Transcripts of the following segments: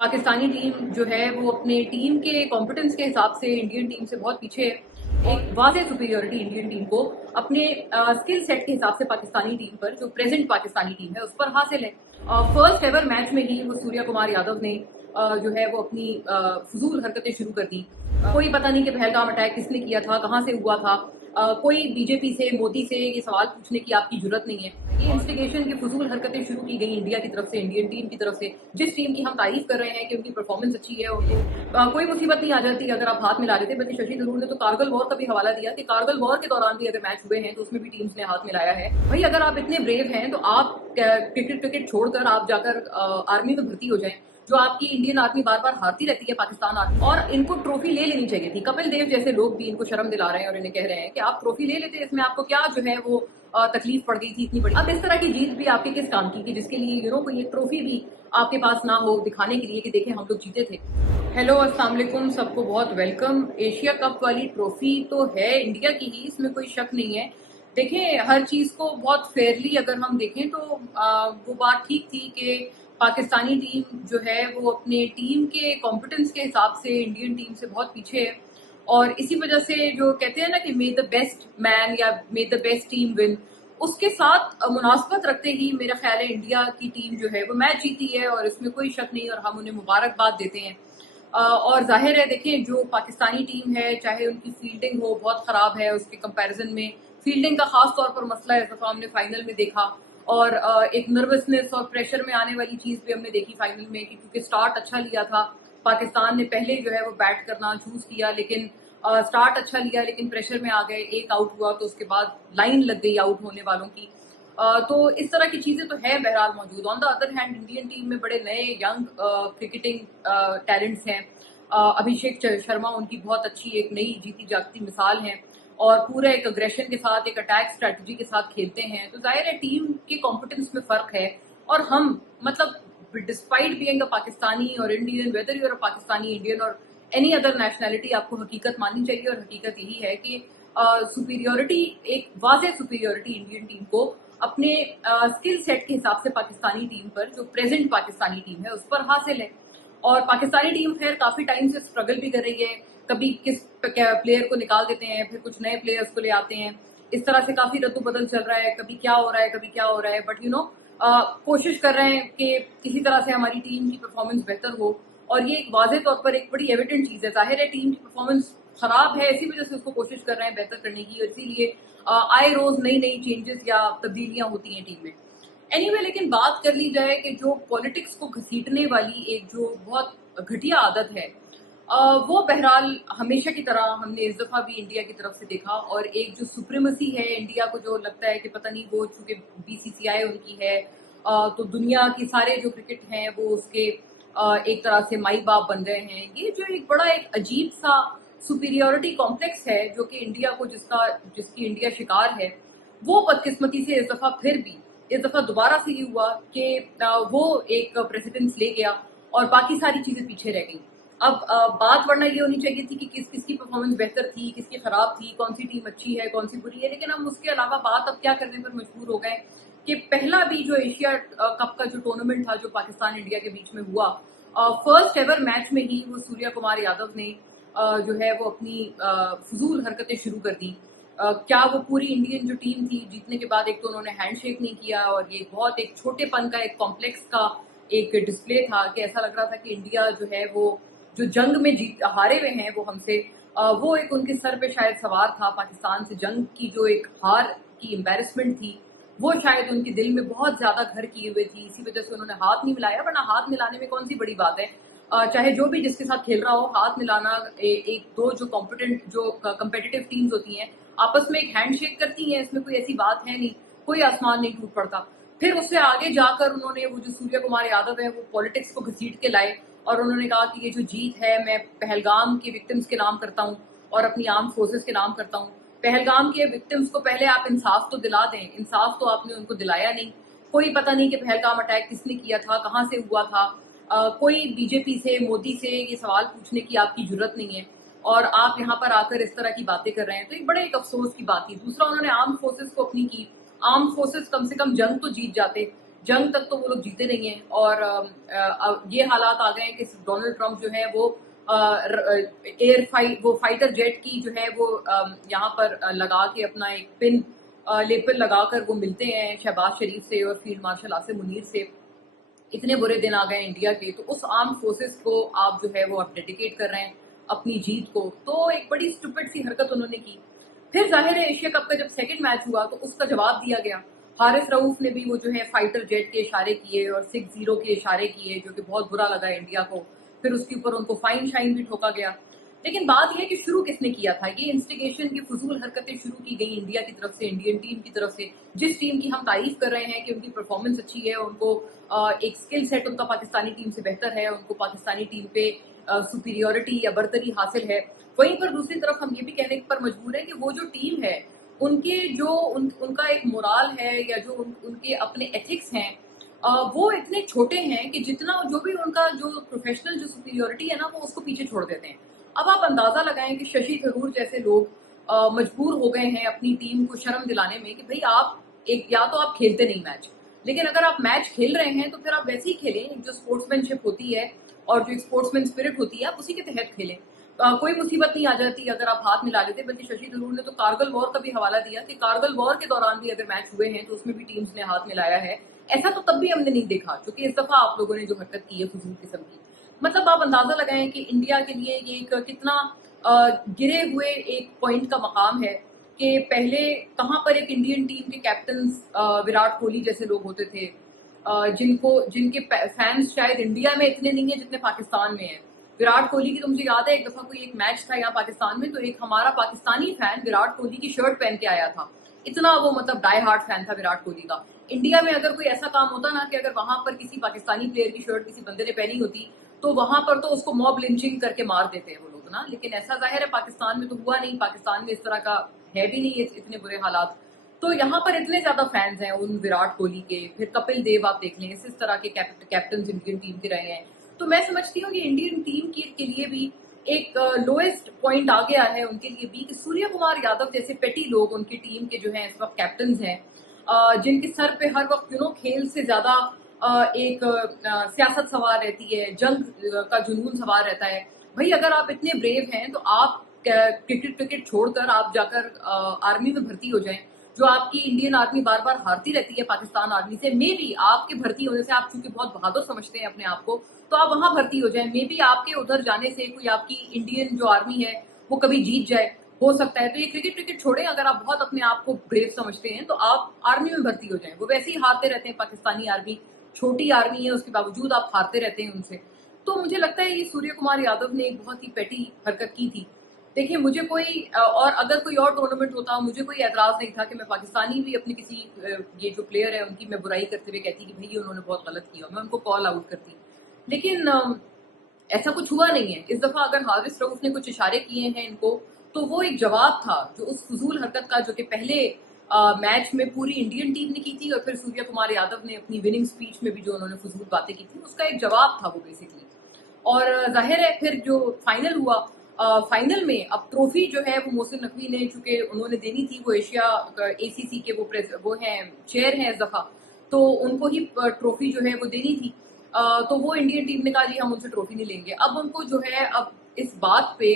Pakistani team जो है वो अपने टीम के कॉम्पिटेंस के हिसाब से इंडियन टीम से बहुत पीछे है। एक वाज़ेह सुपीरियरिटी इंडियन टीम को अपने स्किल सेट के हिसाब से पाकिस्तानी टीम पर, जो प्रेजेंट पाकिस्तानी टीम है, उस पर हासिल है। फर्स्ट एवर मैच में ही वो सूर्य कुमार यादव ने जो है वो अपनी फजूल हरकतें शुरू कर दी। कोई पता नहीं कि पहलगाम अटैक किसने किया था, कहाँ से हुआ था। कोई बीजेपी से, मोदी से ये सवाल पूछने की आपकी जरूरत नहीं है। ये इंस्टिगेशन की फजूल हरकतें शुरू की गई इंडिया की तरफ से, इंडियन टीम की तरफ से, जिस टीम की हम तारीफ कर रहे हैं कि उनकी परफॉर्मेंस अच्छी है। उनको कोई मुसीबत नहीं आ जाती अगर आप हाथ मिला रहे थे। बल्कि शशि थरूर ने तो कारगिल वॉर का भी हवाला दिया कि कारगिल वॉर के दौरान भी अगर मैच हुए हैं तो उसमें भी टीम्स ने हाथ मिलाया है। भाई अगर आप इतने ब्रेव हैं तो आप क्रिकेट छोड़कर आप जाकर आर्मी में भर्ती हो जाएं, जो आपकी इंडियन आर्मी बार बार हारती रहती है, पाकिस्तान आर्मी। और इनको ट्रॉफी ले लेनी चाहिए थी। कपिल देव जैसे लोग भी इनको शर्म दिला रहे हैं और इन्हें कह रहे हैं कि आप ट्रॉफी ले लेते, इसमें आपको क्या जो है वो तकलीफ पड़ गई थी इतनी बड़ी। अब इस तरह की जीत भी आपके किस काम की थी, जिसके लिए कोई एक ट्रॉफी भी आपके पास ना हो दिखाने के लिए कि देखें हम लोग जीते थे। हेलो, अस्सलाम वालेकुम, सबको बहुत वेलकम। एशिया कप वाली ट्रॉफी तो है इंडिया की ही, इसमें कोई शक नहीं है। देखें, हर चीज को बहुत फेयरली अगर हम देखें तो वो बात ठीक थी कि पाकिस्तानी टीम जो है वो अपने टीम के कॉम्पिटेंस के हिसाब से इंडियन टीम से बहुत पीछे है। और इसी वजह से जो कहते हैं ना कि मे द बेस्ट मैन या मे द बेस्ट टीम विन, उसके साथ मुनासबत रखते ही मेरा ख्याल है इंडिया की टीम जो है वो मैच जीती है और इसमें कोई शक नहीं, और हम उन्हें मुबारकबाद देते हैं। और जाहिर है, देखें, जो पाकिस्तानी टीम है, चाहे उनकी फील्डिंग हो बहुत खराब है, उसके कंपैरिजन में फील्डिंग का खास तौर पर मसला है, इस दफा हमने फाइनल में देखा। और एक नर्वसनेस और प्रेशर में आने वाली चीज भी हमने देखी फाइनल में कि क्योंकि स्टार्ट अच्छा लिया था पाकिस्तान ने, पहले जो है वो बैट करना चूज किया, लेकिन स्टार्ट अच्छा लिया लेकिन प्रेशर में आ गए, एक आउट हुआ तो उसके बाद लाइन लग गई आउट होने वालों की। तो इस तरह की चीजें तो है बहरहाल मौजूद। On the other hand Indian team में बड़े नए यंग क्रिकेटिंग टैलेंट्स हैं। अभिषेक शर्मा उनकी बहुत अच्छी एक नई जीती जागती मिसाल है और पूरे एक अग्रेशन के साथ, एक अटैक स्ट्रेटजी के साथ खेलते हैं। तो जाहिर है टीम के कॉम्पिटेंस में फर्क है। और हम मतलब डिस्पाइट बीइंग अ पाकिस्तानी और Indian, whether you are a Pakistani, Indian और एनी अदर नेशनैलिटी, आपको हकीकत माननी चाहिए। और हकीकत यही है कि सुपीरियोरिटी, एक वाज़ेह सुपीरियोरिटी इंडियन टीम को अपने स्किल सेट के हिसाब से पाकिस्तानी टीम पर, जो प्रेजेंट पाकिस्तानी टीम है, उस पर हासिल है। और पाकिस्तानी टीम खैर काफी टाइम से स्ट्रगल भी कर रही है। कभी किस प्लेयर को निकाल देते हैं, फिर कुछ नए प्लेयर्स को ले आते हैं, इस तरह से काफी रद्दोबदल चल रहा है। कभी क्या हो रहा है, कभी क्या हो रहा है, बट कोशिश कर रहे हैं कि किसी तरह से हमारी टीम की परफॉर्मेंस बेहतर हो। और ये एक वाज़ेह तौर पर एक बड़ी एविडेंट चीज है। जाहिर है टीम की परफॉर्मेंस खराब है, इसी वजह से उसको कोशिश कर रहे हैं बेहतर करने की, और इसीलिए आए रोज नई नई चेंजेस या तब्दीलियां होती हैं टीम में। एनीवे, लेकिन बात कर ली जाए कि जो पॉलिटिक्स को घसीटने वाली एक जो बहुत घटिया आदत है, वो बहरहाल हमेशा की तरह हमने इस दफा भी इंडिया की तरफ से देखा। और एक जो सुप्रीमेसी है इंडिया को, जो लगता है कि पता नहीं, वो चूंकि बीसीसीआई उनकी है, तो दुनिया की सारे जो क्रिकेट हैं वो उसके एक तरह से माई बाप बन गए हैं। ये जो एक बड़ा एक अजीब सा सुपीरियोरिटी कॉम्प्लेक्स है जो कि इंडिया को, जिसकी इंडिया शिकार है, वो बदकिस्मती से इस दफा फिर भी, इस दफा दोबारा से ये हुआ कि वो एक प्रेसिडेंस ले गया और बाकी सारी चीजें पीछे रह गई। अब बात वरना ये होनी चाहिए थी कि किसकी परफॉर्मेंस बेहतर थी, किसकी खराब थी, कौन सी टीम अच्छी है, कौन सी बुरी है। लेकिन हम उसके अलावा बात अब क्या करने पर मजबूर हो गए कि पहला भी जो एशिया कप का जो टूर्नामेंट था, जो पाकिस्तान इंडिया के बीच में हुआ, फर्स्ट एवर मैच में ही वो सूर्य कुमार यादव ने जो है वो अपनी फजूल हरकतें शुरू कर दी। क्या वो पूरी इंडियन जो टीम थी, जीतने के बाद एक तो उन्होंने हैंडशेक नहीं किया, और ये बहुत एक छोटेपन का, एक कॉम्प्लेक्स का एक डिस्प्ले था कि ऐसा लग रहा था कि इंडिया जो है वो जो जंग में जीत हारे हुए हैं वो हमसे, वो एक उनके सर पे शायद सवार था। पाकिस्तान से जंग की जो एक हार की एम्बेरसमेंट थी, वो शायद उनके दिल में बहुत ज्यादा घर किए हुए थी। इसी वजह से उन्होंने हाथ नहीं मिलाया, वरना हाथ मिलाने में कौन सी बड़ी बात है। चाहे जो भी जिसके साथ खेल रहा हो, हाथ मिलाना, एक दो जो कॉम्पिटेंट, जो कंपेटिटिव टीम्स होती हैं, आपस में एक हैंडशेक करती हैं, इसमें कोई ऐसी बात है नहीं, कोई आसमान नहीं टूट पड़ता। फिर उससे आगे जाकर उन्होंने, वो जो सूर्य कुमार यादव है, वो पॉलिटिक्स को घसीट के लाए और उन्होंने कहा कि ये जो जीत है, मैं पहलगाम के विक्टिम्स के नाम करता हूँ और अपनी आर्म फोर्सेस के नाम करता हूँ। पहलगाम के विक्टिम्स को पहले आप इंसाफ तो दिला दें, इंसाफ तो आपने उनको दिलाया नहीं। कोई पता नहीं कि पहलगाम अटैक किसने किया था, कहाँ से हुआ था। कोई बीजेपी से, मोदी से ये सवाल पूछने की आपकी जरूरत नहीं है, और आप यहाँ पर आकर इस तरह की बातें कर रहे हैं, तो एक बड़े एक अफसोस की बात थी। दूसरा, उन्होंने आर्म फोर्सेस को अपनी की, आर्म फोर्सेस कम से कम जंग तो जीत जाते। जंग तक तो वो लोग जीते नहीं है और ये हालात आ गए हैं कि डोनाल्ड ट्रंप जो है वो वो फाइटर जेट की जो है वो यहाँ पर लगा के अपना एक पिन लेपिन लगाकर वो मिलते हैं शहबाज शरीफ से और फील्ड मार्शल आसिम मुनीर से। इतने बुरे दिन आ गए इंडिया के, तो उस आर्म फोर्सेस को आप जो है वो आप डेडिकेट कर रहे हैं अपनी जीत को, तो एक बड़ी स्टूपिड सी हरकत उन्होंने की। फिर जाहिर है एशिया कप का जब सेकंड मैच हुआ तो उसका जवाब दिया गया। हारिस रऊफ ने भी वो जो है फाइटर जेट के इशारे किए और 6-0 के इशारे किए, जो कि बहुत बुरा लगा इंडिया को। फिर उसके ऊपर उनको फाइन शाइन भी ठोका गया। लेकिन बात यह कि शुरू किसने किया था, ये इंस्टिगेशन की फजूल हरकतें शुरू की गई इंडिया की तरफ से, इंडियन टीम की तरफ से, जिस टीम की हम तारीफ कर रहे हैं कि उनकी परफॉर्मेंस अच्छी है, उनको एक स्किल सेट उनका पाकिस्तानी टीम से बेहतर है, उनको पाकिस्तानी टीम पे सुपीरियोरिटी या बर्तरी हासिल है। वहीं पर दूसरी तरफ हम ये भी कहने पर मजबूर है कि वो जो टीम है उनके जो उनका एक मोराल है या जो उनके अपने एथिक्स हैं वो इतने छोटे हैं कि जितना जो भी उनका जो प्रोफेशनल जो सुपीरियोरिटी है ना वो उसको पीछे छोड़ देते हैं। अब आप अंदाजा लगाएं कि शशि थरूर जैसे लोग मजबूर हो गए हैं अपनी टीम को शर्म दिलाने में कि भाई आप एक या तो आप खेलते नहीं मैच, लेकिन अगर आप मैच खेल रहे हैं तो फिर आप वैसे ही खेलें जो स्पोर्ट्समैनशिप होती है और जो स्पोर्ट्समैन स्पिरिट होती है आप उसी के तहत खेलें। कोई मुसीबत नहीं आ जाती अगर आप हाथ मिला लेते। बल्कि शशि थरूर ने तो कारगिल वॉर का भी हवाला दिया कि कारगिल वॉर के दौरान भी अगर मैच हुए हैं तो उसमें भी टीम्स ने हाथ मिलाया है। ऐसा तो तब भी हमने नहीं देखा, क्योंकि इस दफा आप लोगों ने जो हरकत की है फजूल किस्म की। मतलब आप अंदाजा लगाएं कि इंडिया के लिए ये एक कितना गिरे हुए एक पॉइंट का मकाम है कि पहले कहाँ पर एक इंडियन टीम के कैप्टन विराट कोहली जैसे लोग होते थे, जिनके फैंस शायद इंडिया में इतने नहीं है जितने पाकिस्तान में है। विराट कोहली की तो मुझे याद है एक दफा कोई एक मैच था यहाँ पाकिस्तान में, तो एक हमारा पाकिस्तानी फैन विराट कोहली की शर्ट पहन के आया था। इतना वो मतलब डाई हार्ट फैन था विराट कोहली का। इंडिया में अगर कोई ऐसा काम होता ना कि अगर वहां पर किसी पाकिस्तानी प्लेयर की शर्ट किसी बंदे ने पहनी होती तो वहां पर तो उसको मॉब लिंचिंग करके मार देते हैं वो लोग ना। लेकिन ऐसा जाहिर है पाकिस्तान में तो हुआ नहीं, पाकिस्तान में इस तरह का है भी नहीं इतने बुरे हालात। तो यहाँ पर इतने ज्यादा फैंस हैं उन विराट कोहली के। फिर कपिल देव आप देख लें, इस तरह के कैप्टन इंडियन टीम के रहे हैं। तो मैं समझती हूँ कि इंडियन टीम के लिए भी एक लोएस्ट पॉइंट आ गया है उनके लिए भी कि सूर्य कुमार यादव जैसे पेटी लोग उनकी टीम के जो हैं इस वक्त कैप्टन हैं, जिनके सर पे हर वक्त खेल से ज्यादा एक सियासत सवार रहती है, जंग का जुनून सवार रहता है। भाई अगर आप इतने ब्रेव हैं तो आप क्रिकेट छोड़कर आप जाकर आर्मी में भर्ती हो जाएं। जो आपकी इंडियन आर्मी बार बार हारती रहती है पाकिस्तान आर्मी से, मे बी आपके भर्ती होने से, आप चूंकि बहुत बहादुर समझते हैं अपने आप को, तो आप वहां भर्ती हो जाए। मे बी आपके उधर जाने से कोई आपकी इंडियन जो आर्मी है वो कभी जीत जाए, हो सकता है। तो ये क्रिकेट छोड़े, अगर आप बहुत अपने आप को ब्रेव समझते हैं तो आप आर्मी में भर्ती हो जाएं। वो वैसे ही हारते रहते हैं पाकिस्तानी आर्मी, छोटी आर्मी है उसके बावजूद आप हारते रहते हैं उनसे। तो मुझे लगता है ये सूर्य कुमार यादव ने एक बहुत ही पेटी हरकत की थी। देखिए मुझे कोई और अगर कोई और टूर्नामेंट होता मुझे कोई एतराज नहीं था कि मैं पाकिस्तानी भी अपनी किसी ये जो प्लेयर है उनकी मैं बुराई करते हुए कहती कि भाई उन्होंने बहुत गलत किया, मैं उनको कॉल आउट करती। लेकिन ऐसा कुछ हुआ नहीं है। इस दफा अगर हारिस रऊफ ने कुछ इशारे किए हैं इनको, तो वो एक जवाब था जो उस फजूल हरकत का जो कि पहले मैच में पूरी इंडियन टीम ने की थी और फिर सूर्य कुमार यादव ने अपनी विनिंग स्पीच में भी जो उन्होंने फजूल बातें की थी उसका एक जवाब था वो बेसिकली। और जाहिर है फिर जो फाइनल हुआ, फाइनल में अब ट्रॉफी जो है वो मोहसिन नकवी ने, चूंकि उन्होंने देनी थी, वो एशिया एसीसी के वो हैं चेयर हैं इस दफा, तो उनको ही ट्रॉफी जो है वो देनी थी। तो वो इंडियन टीम ने कहा जी हम उनसे ट्रॉफी नहीं लेंगे। अब उनको जो है अब इस बात पे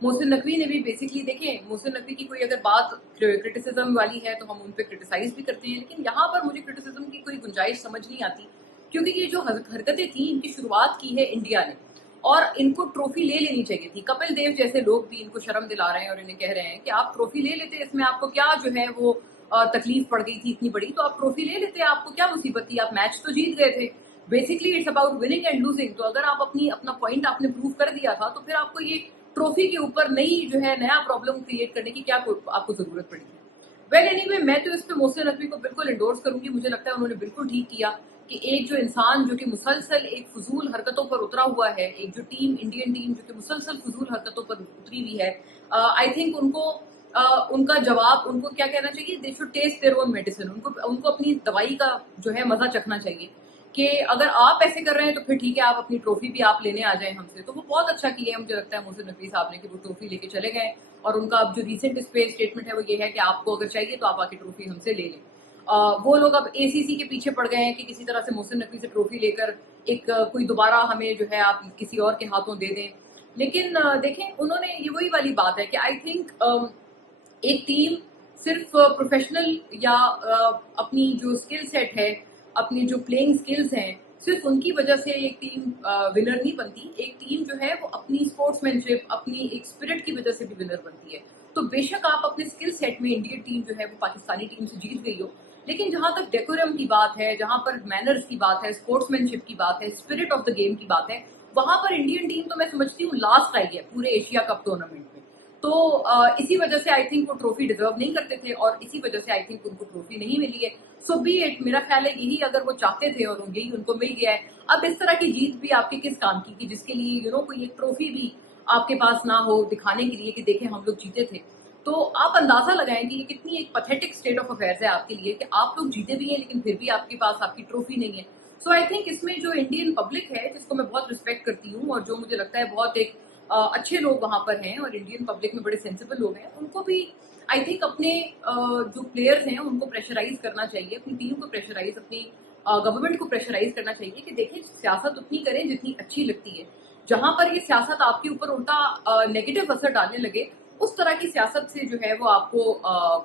मोहसिन नकवी ने भी बेसिकली, देखें मोहसिन नकवी की कोई अगर बात क्रिटिसिज्म वाली है तो हम उन पे क्रिटिसाइज भी करते हैं, लेकिन यहाँ पर मुझे क्रिटिसिज्म की कोई गुंजाइश समझ नहीं आती, क्योंकि ये जो हरकतें थी इनकी शुरुआत की है इंडिया ने और इनको ट्रॉफी ले लेनी चाहिए थी। कपिल देव जैसे लोग भी इनको शर्म दिला रहे हैं और इन्हें कह रहे हैं कि आप ट्रॉफी ले लेते, इसमें आपको क्या जो है वो तकलीफ पड़ गई थी इतनी बड़ी, तो आप ट्रॉफी ले लेते, आपको क्या मुसीबत थी, आप मैच तो जीत गए थे। Basically it's about winning and losing. तो अगर आप अपना पॉइंट आपने प्रूव कर दिया था तो फिर आपको ये ट्रॉफी के ऊपर नया प्रॉब्लम क्रिएट करने की क्या आपको जरूरत पड़ी थी। वेल एनीवे, मैं तो इस पे मोहसिन नकवी को बिल्कुल इंडोर्स करूंगी। मुझे लगता है उन्होंने बिल्कुल ठीक किया कि एक जो इंसान जो कि मुसलसल एक फजूल हरकतों पर उतरा हुआ है, एक जो टीम इंडियन टीम जो कि मुसलसल फजूल हरकतों पर उतरी हुई है, आई थिंक उनको उनका जवाब, उनको क्या कहना चाहिए, they should taste their own medicine. उनको अपनी दवाई का जो है मजा चखना चाहिए कि अगर आप ऐसे कर रहे हैं तो फिर ठीक है, आप अपनी ट्रॉफी भी आप लेने आ जाए हमसे। तो वो बहुत अच्छा किया है मुझे लगता है मोहसिन नकवी साहब ने कि वो ट्रॉफी लेके चले गए। और उनका अब जो रिसेंट स्टेटमेंट है वो ये है कि आपको अगर चाहिए तो आप आके ट्रॉफी हमसे ले लें। वो लोग अब एसीसी के पीछे पड़ गए हैं कि किसी तरह से मोहसिन नकवी से ट्रॉफी लेकर एक कोई दोबारा हमें जो है आप किसी और के हाथों दे दें। लेकिन देखें, उन्होंने ये वही वाली बात है कि आई थिंक एक टीम सिर्फ प्रोफेशनल या अपनी जो स्किल सेट है, अपनी जो प्लेइंग स्किल्स हैं, सिर्फ उनकी वजह से एक टीम विनर नहीं बनती। एक टीम जो है वो अपनी स्पोर्ट्समैनशिप, अपनी एक स्पिरिट की वजह से भी विनर बनती है। तो बेशक आप अपने स्किल सेट में इंडियन टीम जो है वो पाकिस्तानी टीम से जीत गई हो, लेकिन जहां तक डेकोरम की बात है, जहां पर मैनर्स की बात है, स्पोर्ट्समैनशिप की बात है, स्पिरिट ऑफ द गेम की बात है, वहां पर इंडियन टीम तो मैं समझती हूँ लास्ट आई है पूरे एशिया कप टूर्नामेंट में। तो इसी वजह से आई थिंक वो ट्रॉफी डिजर्व नहीं करते थे और इसी वजह से आई थिंक उनको ट्रॉफी नहीं मिली है। सो बी इट, मेरा ख्याल है यही अगर वो चाहते थे और यही उनको मिल गया है। अब इस तरह की जीत भी आपके किस काम की कि जिसके लिए कोई एक ट्रॉफी भी आपके पास ना हो दिखाने के लिए कि देखें हम लोग जीते थे। तो आप अंदाजा लगाएं कि ये कितनी एक पथेटिक स्टेट ऑफ अफेयर्स है आपके लिए कि आप लोग जीते भी हैं लेकिन फिर भी आपके पास आपकी ट्रॉफी नहीं है। सो आई थिंक इसमें जो इंडियन पब्लिक है, जिसको मैं बहुत रिस्पेक्ट करती हूँ और जो मुझे लगता है बहुत एक अच्छे लोग वहां पर हैं और इंडियन पब्लिक में बड़े सेंसिबल लोग हैं, उनको भी आई थिंक अपने जो प्लेयर्स हैं उनको प्रेशराइज करना चाहिए, अपनी टीम को प्रेशराइज, अपनी गवर्नमेंट को प्रेशराइज करना चाहिए कि देखिए सियासत उतनी करें जितनी अच्छी लगती है। जहां पर ये सियासत आपके ऊपर उल्टा नेगेटिव असर डालने लगे, उस तरह की सियासत से जो है वो आपको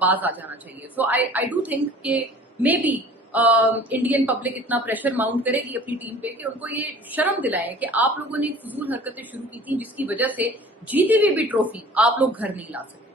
बाज आ जाना चाहिए। सो आई डू थिंक कि मे बी इंडियन पब्लिक इतना प्रेशर माउंट करेगी अपनी टीम पे कि उनको ये शर्म दिलाए कि आप लोगों ने फजूल हरकतें शुरू की थी जिसकी वजह से जीती हुई भी ट्रॉफी आप लोग घर नहीं ला सके।